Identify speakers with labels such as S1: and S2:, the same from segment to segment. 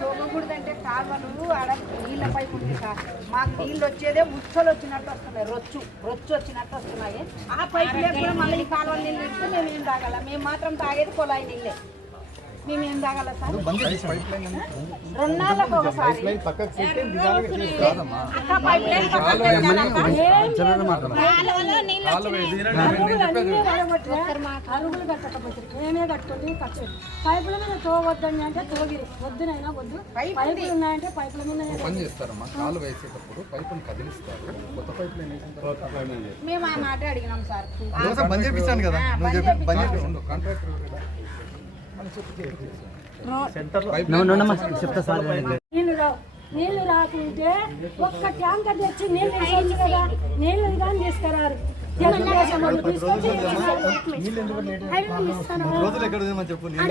S1: తొలగకూడదంటే కాలువలు ఆడ నీళ్ళ పైపు ఉంది సార్. మాకు నీళ్ళు వచ్చేదే ముచ్చలు వచ్చినట్టు వస్తున్నాయి రొచ్చు రొచ్చు వచ్చినట్టు వస్తున్నాయి. ఆ పైపు లేకుండా మళ్ళీ కాలువ నీళ్ళు ఇస్తే మేము ఏం తాగాల. మేము మాత్రం తాగేది కొలాయి నీళ్ళే. మేమేం సార్?
S2: పైపుల మీద తోవద్దని అంటే తోగి వద్దునైనా వద్దు. పైపులు ఉన్నాయంటే పైపుల మీద
S3: కాలు వేసేటప్పుడు పైపును కదిలిస్తారు. కొత్త
S1: మేము ఆ మాట అడిగినాం సార్.
S4: బంద్ చేపిస్తాను కదా.
S3: కాంట్రాక్టర్
S2: నీళ్ళు రాకుంటే ఒక్క ట్యాంకర్ తెచ్చి నీళ్ళు కదా నీళ్ళు కానీ తీసుకురారు
S4: రోజులు చెప్పు నేను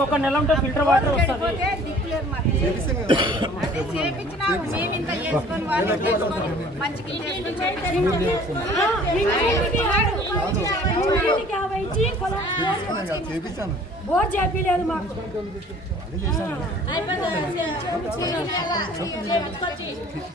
S5: ఒక నెల ఉంటే ఫిల్టర్ వాటర్
S2: బోర్ చేపించలేదు మాకు